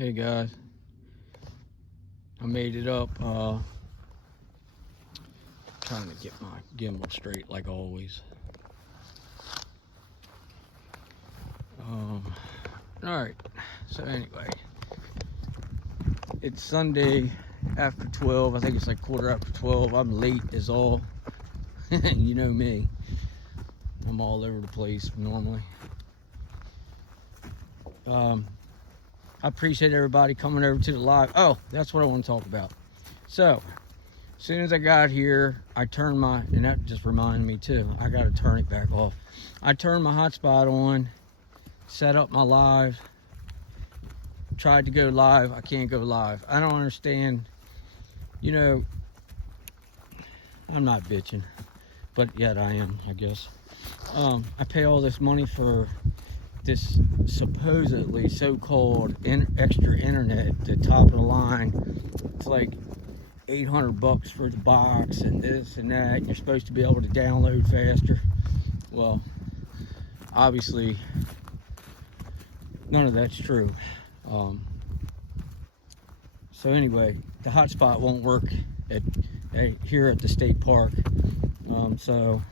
Hey guys, I made it up. Trying to get my gimbal straight like always. Alright, so anyway, it's Sunday after 12. I think it's like quarter after 12. I'm late as all. You know me, I'm all over the place normally. I appreciate everybody coming over to the live. Oh, that's what I want to talk about. So, as soon as I got here, I turned my, and that just reminded me too, I got to turn it back off. I turned my hotspot on, set up my live, tried to go live. I can't go live. I don't understand. You know, I'm not bitching, but yet I am, I guess. I pay all this money for this supposedly so-called extra internet, the top of the line. It's like $800 for the box and this and that, and you're supposed to be able to download faster. Well, obviously none of that's true. So anyway, the hotspot won't work here at the state park. So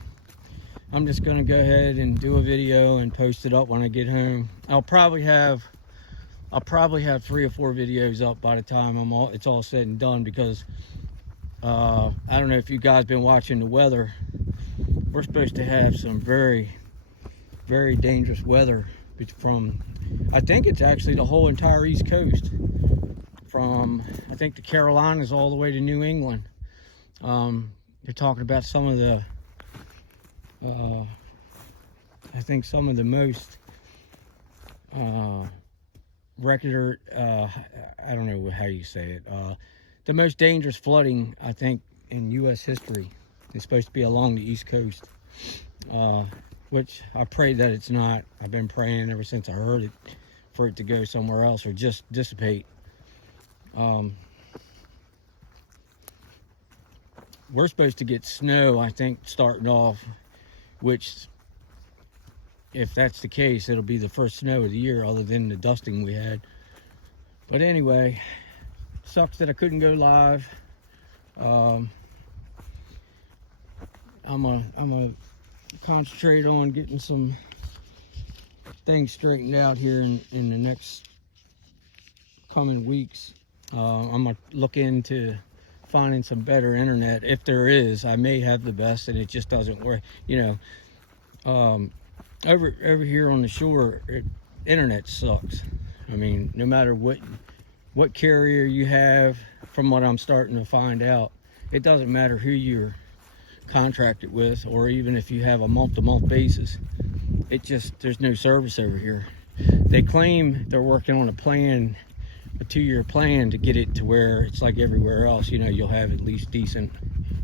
I'm just gonna go ahead and do a video and post it up when I get home. I'll probably have 3 or 4 videos up by the time it's all said and done, because I don't know if you guys been watching the weather. We're supposed to have some very, very dangerous weather from, I think it's actually the whole entire East Coast, from I think the Carolinas all the way to New England. They're talking about some of the I think some of the most record, I don't know how you say it, the most dangerous flooding I think in U.S. history is supposed to be along the East Coast, which I pray that it's not. I've been praying ever since I heard it for it to go somewhere else or just dissipate. We're supposed to get snow, I think, starting off, which, if that's the case, it'll be the first snow of the year other than the dusting we had. But anyway, sucks that I couldn't go live. I'm gonna concentrate on getting some things straightened out here in the next coming weeks. I'm gonna look into finding some better internet. If there is, I may have the best and it just doesn't work. You know, over here on the shore, internet sucks. I mean, no matter what carrier you have, from what I'm starting to find out, it doesn't matter who you're contracted with, or even if you have a month-to-month basis, there's no service over here. They claim they're working on a 2-year plan to get it to where it's like everywhere else, you know, you'll have at least decent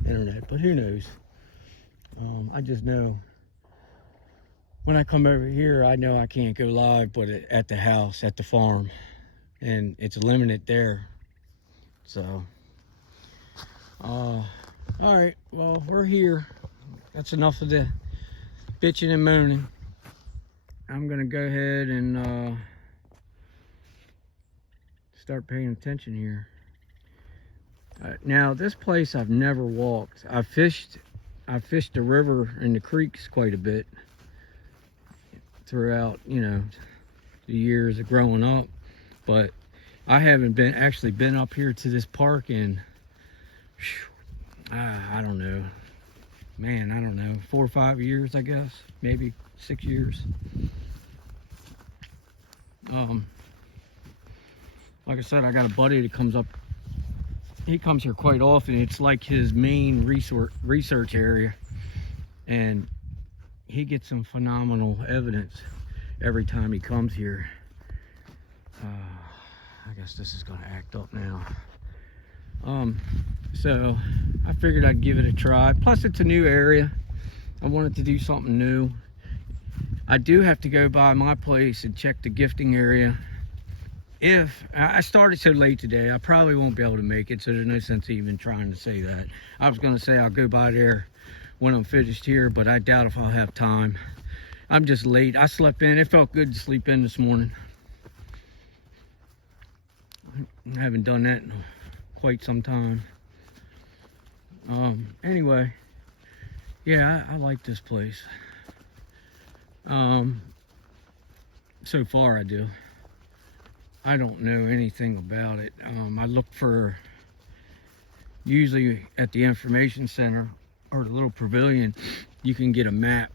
internet, but who knows. I just know when I come over here, I know I can't go live, but at the house, at the farm, and it's limited there. So all right, well, we're here. That's enough of the bitching and moaning. I'm gonna go ahead and start paying attention here. Now, this place I've never walked. I fished the river and the creeks quite a bit throughout, you know, the years of growing up, but I haven't actually been up here to this park in, I don't know, man, I don't know, 4 or 5 years, I guess, maybe 6 years. Like I said, I got a buddy that comes up. He comes here quite often. It's like his main research area, and he gets some phenomenal evidence every time he comes here. I guess this is gonna act up now. So I figured I'd give it a try. Plus, it's a new area. I wanted to do something new. I do have to go by my place and check the gifting area. If I started so late today, I probably won't be able to make it, so there's no sense even trying to say that. I was going to say I'll go by there when I'm finished here, but I doubt if I'll have time. I'm just late. I slept in. It felt good to sleep in this morning. I haven't done that in quite some time. Anyway, yeah, I like this place. So far I do. I don't know anything about it. I look for, usually at the information center or the little pavilion, you can get a map,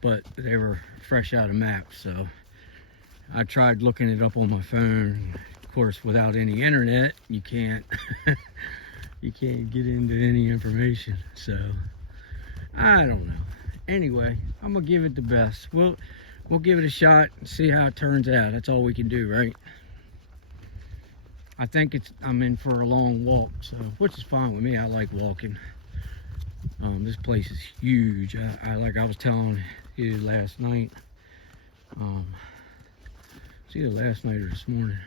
but they were fresh out of maps, so I tried looking it up on my phone. Of course, without any internet, you can't you can't get into any information, so I don't know. Anyway, I'm gonna give it the best. We'll give it a shot and see how it turns out. That's all we can do, right? I think I'm in for a long walk, so which is fine with me. I like walking. This place is huge. I like I was telling you last night. It's either last night or this morning.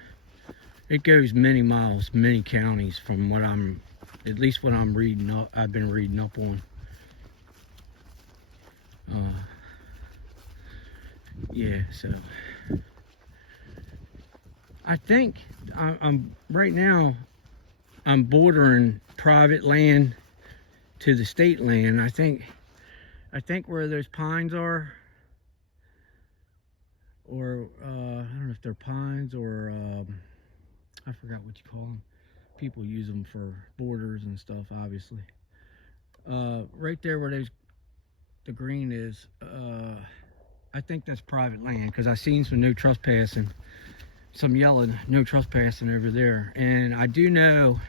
It goes many miles, many counties from what at least what I'm reading up. I've been reading up on. Yeah, so I think I'm right now. I'm bordering private land to the state land. I think where those pines are, or I don't know if they're pines or I forgot what you call them. People use them for borders and stuff, obviously. Right there where the green is, I think that's private land, because I seen some no trespassing, some yelling no trespassing over there. And I do know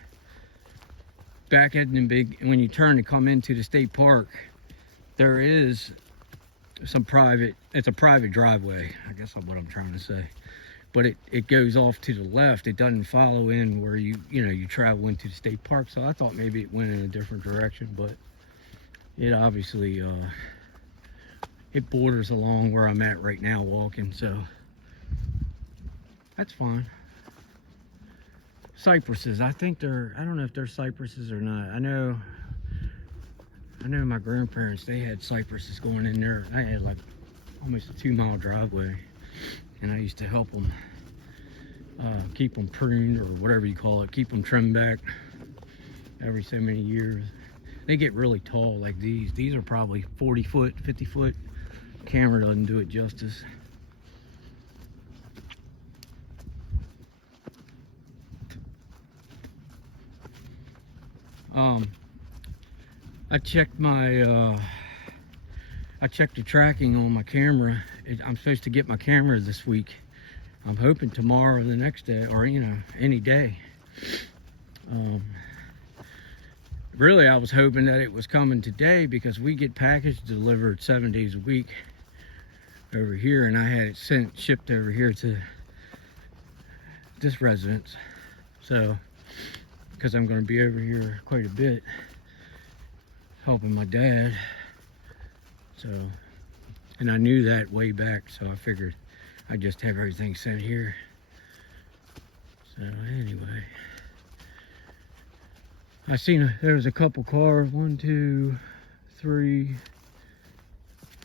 back at when you turn to come into the state park, there is some private, it's a private driveway, I guess that's what I'm trying to say. But it goes off to the left. It doesn't follow in where you travel into the state park. So I thought maybe it went in a different direction, but it obviously it borders along where I'm at right now walking, so that's fine. Cypresses, I think I don't know if they're cypresses or not. I know my grandparents, they had cypresses going in there. I had like almost a 2-mile driveway, and I used to help them keep them pruned, or whatever you call it, keep them trimmed back every so many years. They get really tall like these. These are probably 40 foot, 50 foot. Camera doesn't do it justice. I checked the tracking on my camera. I'm supposed to get my camera this week. I'm hoping tomorrow or the next day, or any day. Really, I was hoping that it was coming today, because we get package delivered 7 days a week over here, and I had it shipped over here to this residence. So, because I'm going to be over here quite a bit helping my dad, so, and I knew that way back, so I figured I'd just have everything sent here. So anyway, I seen there was a couple cars, 1, 2, 3,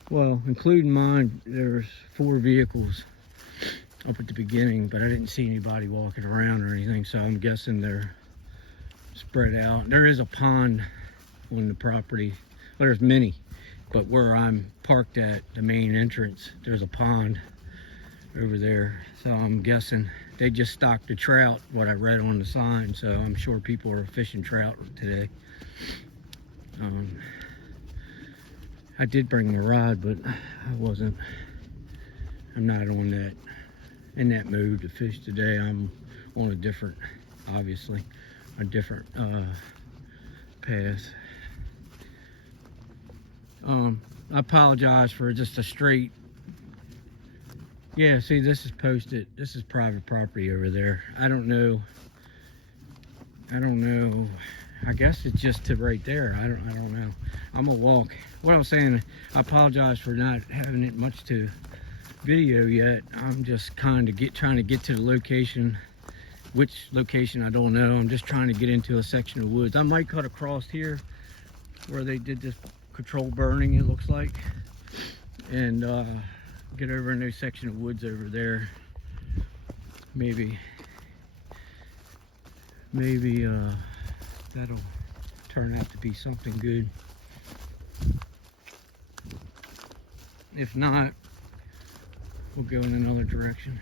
well, including mine, there's 4 vehicles up at the beginning, but I didn't see anybody walking around or anything, so I'm guessing they're spread out. There is a pond on the property. Well, there's many, but where I'm parked at the main entrance, there's a pond over there, so I'm guessing they just stocked the trout, what I read on the sign, so I'm sure people are fishing trout today. I did bring my rod, but I'm not in that mood to fish today. I'm on a different path. I apologize for just a straight, yeah, see, this is posted, this is private property over there. I don't know, I guess it's just to right there. I don't know. I'm gonna walk. What I was saying, I apologize for not having it much to video yet. I'm just kind of trying to get to the location. Which location, I don't know. I'm just trying to get into a section of woods. I might cut across here where they did this controlled burning, it looks like, and get over in a section of woods over there. Maybe maybe that'll turn out to be something good. If not, we'll go in another direction.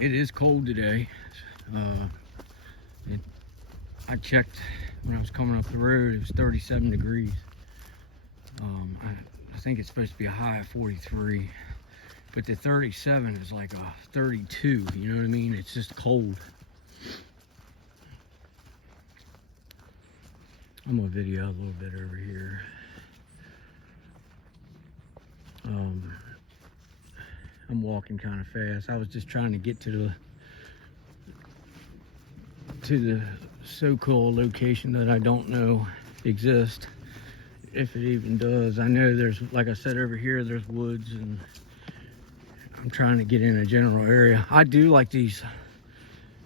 It is cold today. I checked when I was coming up the road, it was 37 degrees. I think it's supposed to be a high of 43, but the 37 is like a 32, you know what I mean? It's just cold. I'm gonna video a little bit over here. I'm walking kind of fast. I was just trying to get to the so-called location that I don't know exists, if it even does. I know there's, like I said, over here there's woods, and I'm trying to get in a general area. I do like these.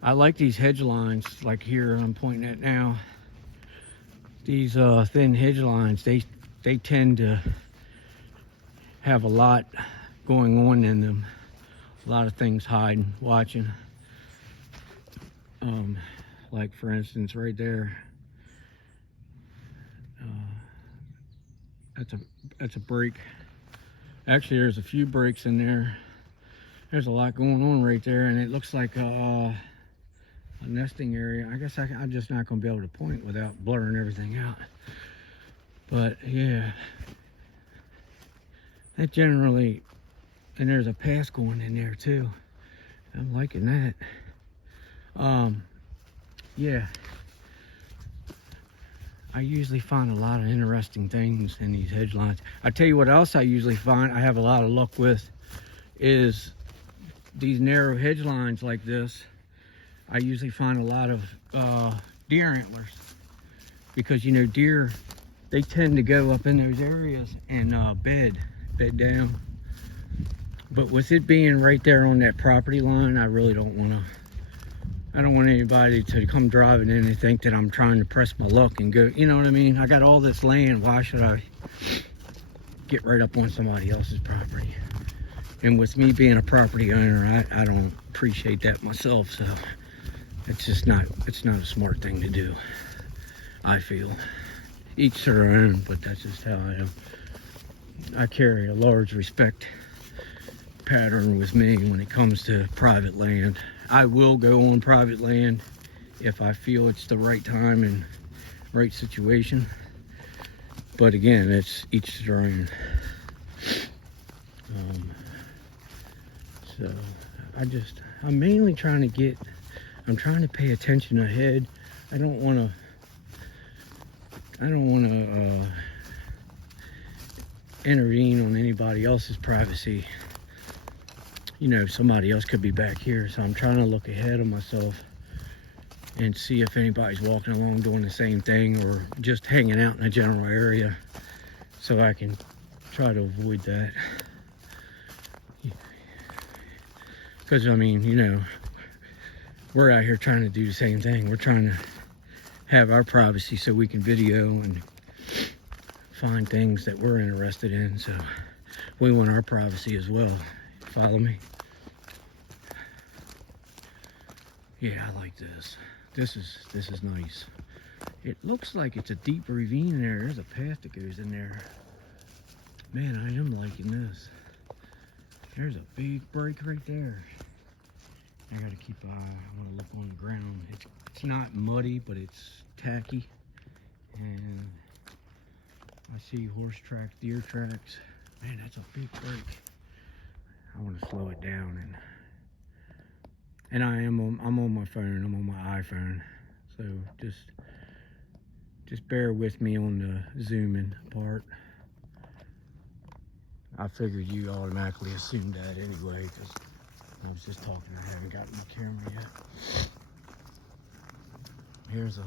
I like these hedge lines, like here I'm pointing at now. These thin hedge lines, they tend to have a lot going on in them. A lot of things hiding, watching. Like for instance, right there. That's a break. Actually, there's a few breaks in there. There's a lot going on right there, and it looks like a nesting area. I guess I'm just not going to be able to point without blurring everything out. But yeah, that generally, and there's a path going in there too. I'm liking that. Yeah, I usually find a lot of interesting things in these hedge lines. I tell you what else I usually find I have a lot of luck with is these narrow hedge lines like this. I usually find a lot of deer antlers, because you know, deer, they tend to go up in those areas and bed down. But with it being right there on that property line, I really don't want to. I don't want anybody to come driving in and think that I'm trying to press my luck and go, you know what I mean? I got all this land, why should I get right up on somebody else's property? And with me being a property owner, I don't appreciate that myself, so it's just not, it's not a smart thing to do, I feel. Each their own, but that's just how I am. I carry a large respect pattern with me when it comes to private land. I will go on private land if I feel it's the right time and right situation. But again, it's each their own. So I'm mainly trying to pay attention ahead. I don't want to intervene on anybody else's privacy. You know, somebody else could be back here, so I'm trying to look ahead of myself and see if anybody's walking along doing the same thing or just hanging out in a general area, so I can try to avoid that. Because I mean, you know, we're out here trying to do the same thing. We're trying to have our privacy so we can video and find things that we're interested in, so we want our privacy as well. Follow me? Yeah, I like this. This is nice. It looks like it's a deep ravine there. There's a path that goes in there. Man, I am liking this. There's a big break right there. I gotta keep an eye. I wanna look on the ground. It's not muddy, but it's tacky. And I see horse tracks, deer tracks. Man, that's a big break. I want to slow it down, and I'm on my phone. I'm on my iPhone, so just bear with me on the zooming part. I figured you automatically assumed that anyway, because I was just talking. I haven't gotten my camera yet. Here's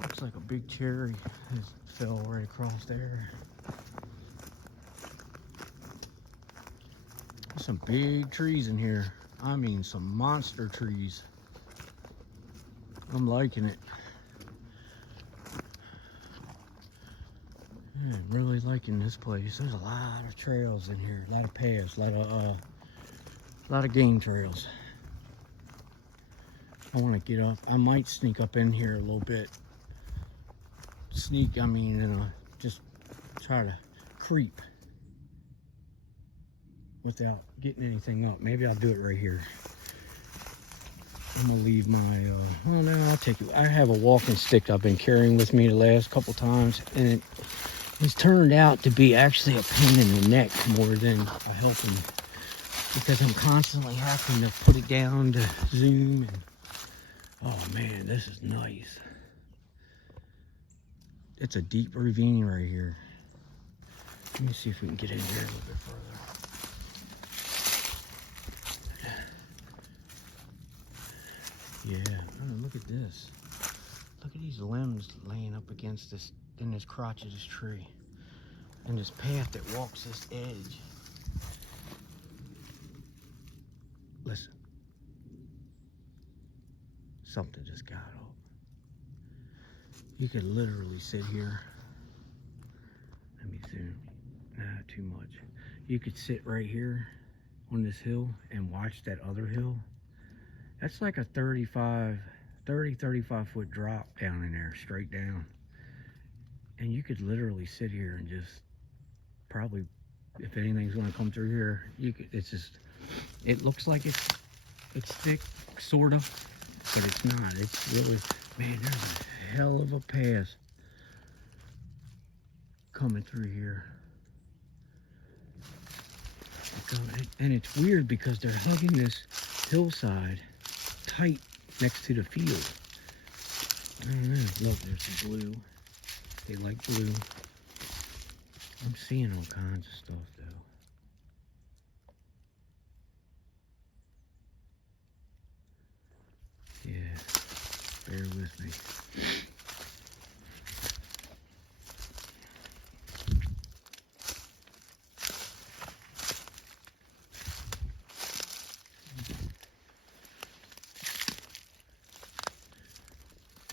looks like a big cherry. It fell right across there. Some big trees in here. I mean, some monster trees. I'm liking it. Yeah, I'm really liking this place. There's a lot of trails in here, a lot of paths, a lot of game trails. I want to get up. I might sneak up in here a little bit. Sneak, I mean, and just try to creep without getting anything up. Maybe I'll do it right here. I'm gonna leave my, oh no, I'll take it. I have a walking stick I've been carrying with me the last couple times, and it has turned out to be actually a pain in the neck more than a helping, because I'm constantly having to put it down to zoom. And oh man, this is nice. It's a deep ravine right here. Let me see if we can get in here a little bit further. Yeah, oh, look at this. Look at these limbs laying up against this, in this crotch of this tree. And this path that walks this edge. Listen. Something just got up. You could literally sit here. Let me zoom. Nah, too much. You could sit right here on this hill and watch that other hill. That's like a 35 foot drop down in there, straight down. And you could literally sit here and just probably, if anything's gonna come through here, you could, it's just, it looks like it's thick, sort of, but it's not. It's really, man, there's a hell of a path coming through here. And it's weird because they're hugging this hillside tight next to the field. I don't know. Look, there's some blue. They like blue. I'm seeing all kinds of stuff though. Yeah, bear with me.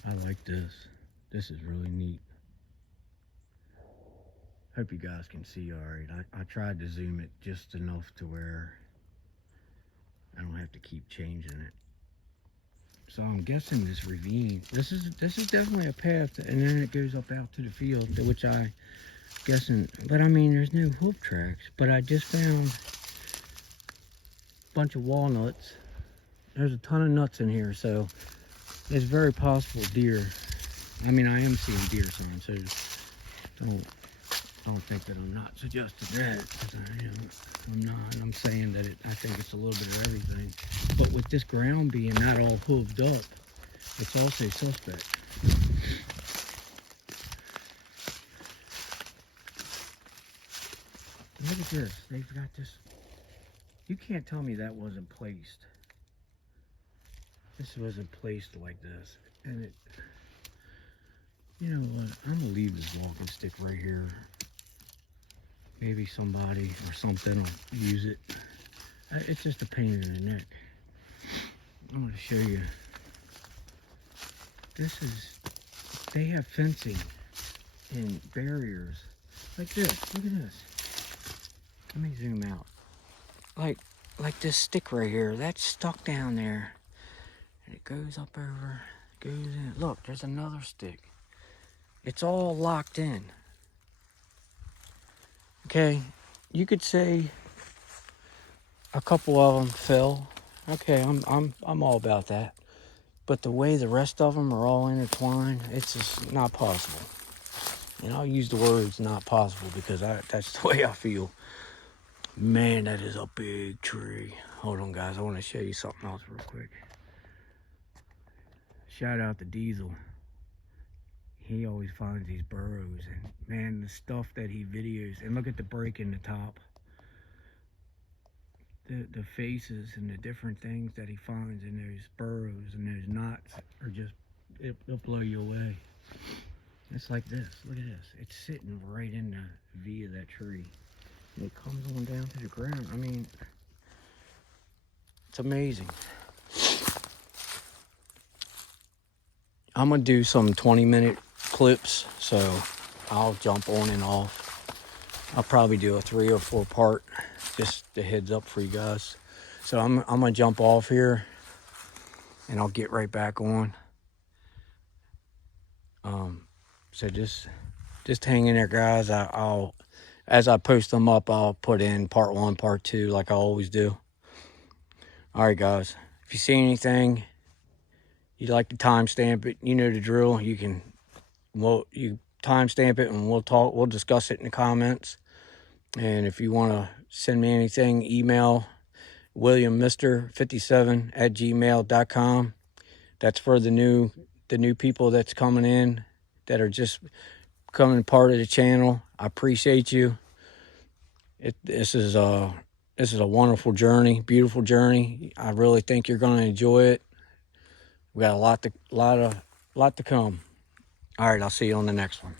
I like this. This is really neat. Hope you guys can see all right. I tried to zoom it just enough to where I don't have to keep changing it. So I'm guessing this ravine, this is definitely a path, and then it goes up out to the field, which I guessing, but I mean there's no hoof tracks, but I just found a bunch of walnuts. There's a ton of nuts in here, so it's very possible deer. I mean, I am seeing deer signs, so don't think that I'm not suggesting that. I'm not. I'm saying that I think it's a little bit of everything. But with this ground being not all hooved up, it's also suspect. Look at this. They've got this. You can't tell me that wasn't placed. This wasn't placed like this. And it, you know what? I'm gonna leave this walking stick right here. Maybe somebody or something will use it. It's just a pain in the neck. I'm gonna show you. This is, they have fencing and barriers like this. Look at this. Let me zoom out. Like this stick right here, that's stuck down there. And it goes up over, goes in. Look, there's another stick. It's all locked in. Okay, you could say a couple of them fell. Okay, I'm all about that. But the way the rest of them are all intertwined, it's just not possible. And I'll use the words not possible because that's the way I feel. Man, that is a big tree. Hold on, guys. I want to show you something else real quick. Shout out to Diesel. He always finds these burrows, and man, the stuff that he videos, and look at the break in the top. The faces and the different things that he finds in those burrows and those knots are just, it'll blow you away. It's like this. Look at this. It's sitting right in the V of that tree. And it comes on down to the ground. I mean, it's amazing. I'm going to do some 20-minute clips, so I'll jump on and off. I'll probably do a 3 or 4 part, just a heads up for you guys. So I'm going to jump off here. and I'll get right back on. So just hang in there, guys. I'll as I post them up, I'll put in part 1, part 2, like I always do. All right, guys. If you see anything you'd like to timestamp it, you know the drill. You timestamp it, and we'll discuss it in the comments. And if you want to send me anything, email williammister57@gmail.com. That's for the new people that's coming in, that are just becoming part of the channel. I appreciate you. This is a wonderful journey, beautiful journey. I really think you're going to enjoy it. We got a lot to come. All right, I'll see you on the next one.